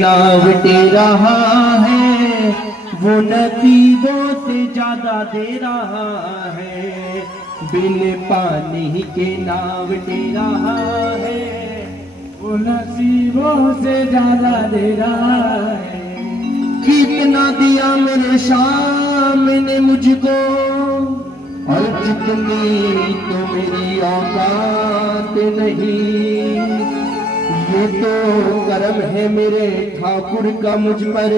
नावटे रहा है वो नसीबों से ज्यादा दे रहा है, बिन पानी के नावटे रहा है वो नसीबों से ज्यादा दे रहा है। कितना दिया मेरे शाम ने मुझको और जितनी तो मेरी औकात नहीं, ये तो करम है मेरे ठाकुर का मुझ पर,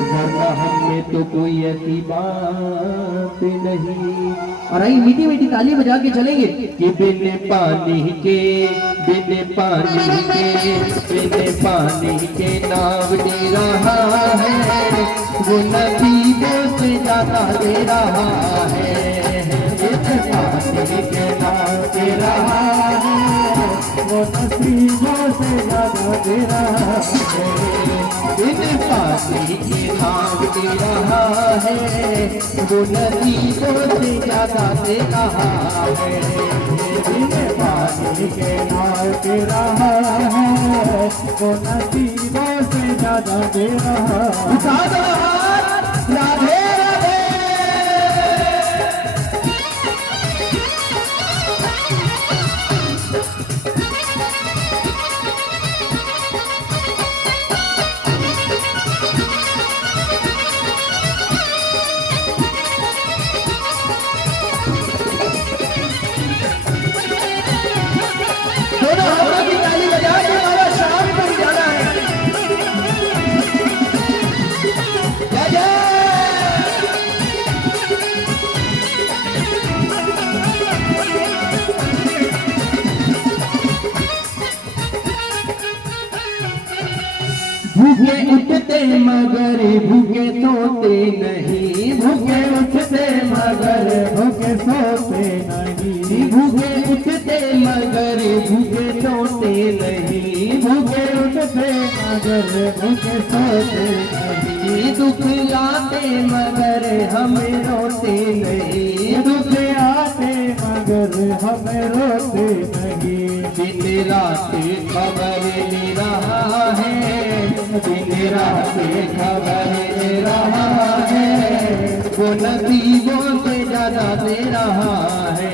वरना हम में तो कोई ऐसी बात नहीं। और आई मीठी मीठी ताली बजा के चलेंगे कि बिन पानी के बिन पानी के बिन पानी के नाव दे रहा है वो नसीबों से ज्यादा दे रहा है, बिन पानी के नाव दे रहा है वो नसीबों से ज्यादा दे रहा है, बिन पानी के नाव दे रहा है वो नसीबों से ज्यादा दे रहा है, बिन पानी के नाव दे रहा है वो नसीबों से ज्यादा दे रहा है। राधे भूखे उठते मगर भूखे सोते नहीं, भूखे उठते मगर भूखे सोते नहीं, भूखे उठते मगर भूखे सोते नहीं, भूखे उठते मगर भूखे सोते नहीं, दुख आते मगर हम रोते नहीं, दुख आते मगर हम रोते नहीं, दिन रात खबर ले रहा है, दिन रात खबर ले रहा है वो नसीबों से ज्यादा दे रहा है,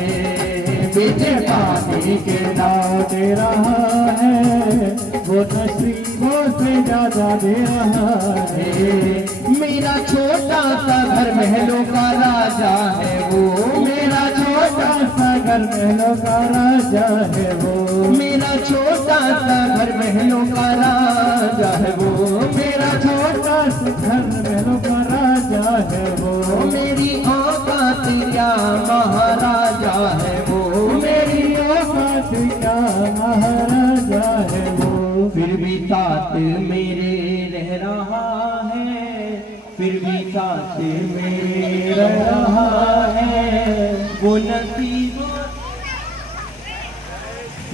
बिन पानी के नाव दे रहा है वो नसीबों से ज्यादा दे रहा है। मेरा छोटा सा घर महलों का राजा है वो, मेरा छोटा सा घर महलों का राजा है वो, मेरा छोटा सा घर महलों का राजा है वो, मेरा छोटा सा घर महलों का राजा है वो, मेरी औकात क्या महाराजा है वो, मेरी औकात क्या महाराजा है वो, फिर भी साथ मेरे रह रहा है, फिर भी साथ मेरे रह रहा है वो नसीबों।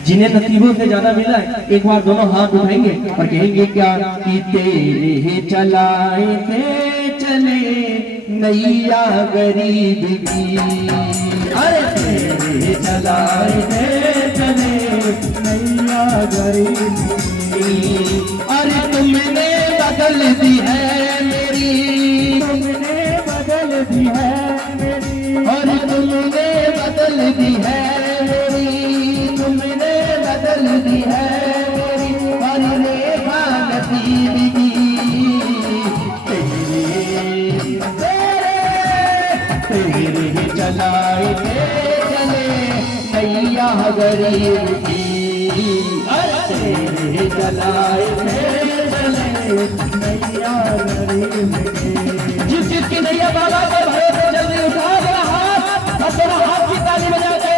जिन्हें नसीबों से ज्यादा मिला है एक बार दोनों हाथ उठाएंगे और कहेंगे क्या कि तेरे चलाए थे चले नैया गरीब की, अरे तेरे चलाए थे चले नैया गरीब की, अरे तुमने बदल दी है मेरी, तुमने बदल दी है मेरी, और तुमने बदल दी है मेरी, तुमने बदल दी है मेरी, और रेखा नसीब की तेरे चलाए थे चले नैया गरीब की, अरे तेरे चलाए थे चले नैया गरीब की। जिसकी नैया बाबा के भरोसे जल्दी उठा दो हाथ और दोनों हाथ की ताली बजा दे।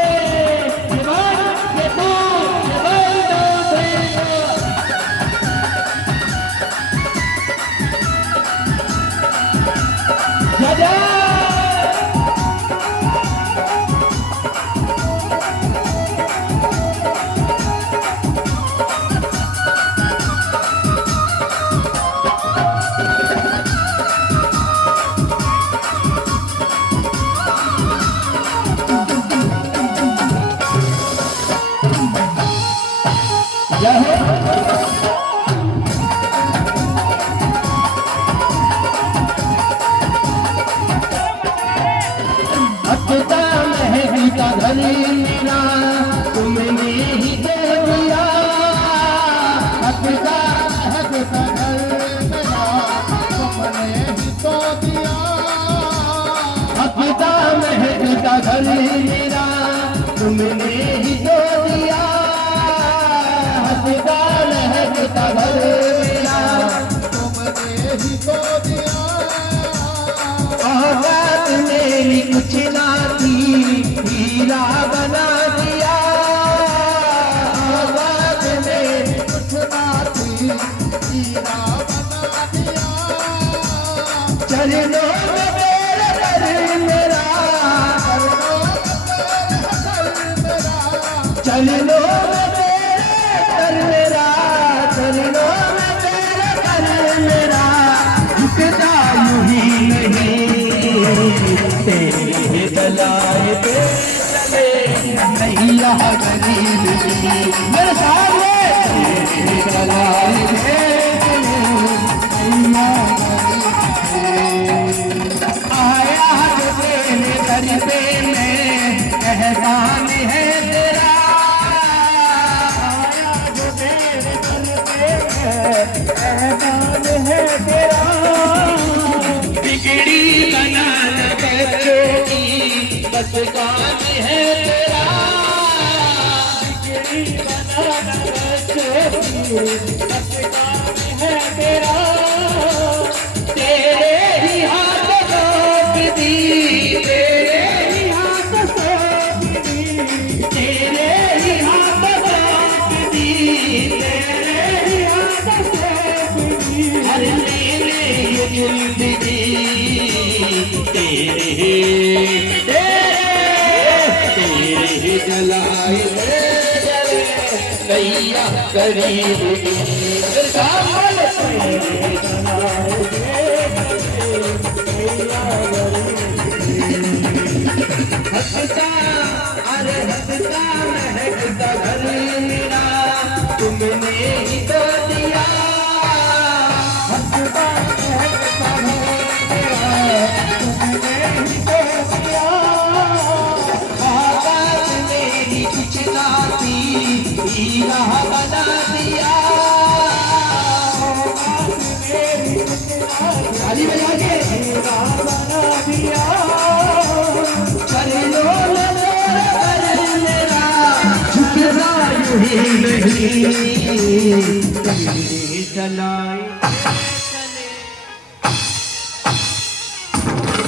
महकता घर मेरा तुमने ही तो दिया। हकदा महकता घर मेरा तुमने ही तो दिया। हकदा महकता घर मेरा तुमने ही तो दिया। औकात मेरी कुछ ना थी हीरा बना दिया। औकात मेरी कुछ ना थी हीरा बना दिया। चरणों में मेरा घर मेरा चरणों में मेरे घर मेरा चरणों में मेरे घर मेरा झुकता यूं ही नहीं तेरे जलाए पे चले नैया गरीब की मेरे सामने तेरे जलाए पे चले आया जो तेरे घर पे मैं एहसान है तेरा। आया जो तेरे घर पे एहसान है तेरा। बिगड़ी बना बच्चों की बस काम है तेरा। बिगड़ी बना बच्चों की बस काम है तेरा। तेरे ही हाथ सौंप दी तेरे ही हाथ सौंप दी तेरे ही हाथ सौंप दी तेरे ही हाथ सौंप दी। हर ले ये जिंदगी तेरे तेरे जलाए जले नैया गरीब की मेरे सामने तेरे हंसता अरे हंसता महकता घर मेरा तुमने ही तो दिया। हंसता महकता घर मेरा तुमने ही तो दिया। औकात मेरी कुछ ना थी हीरा बना दिया। औकात मेरी कुछ ना थी ताली बजा के हीरा बना दिया। चरणों में मेरा घर मेरा झुकना यूं ही नहीं तेरे जलाए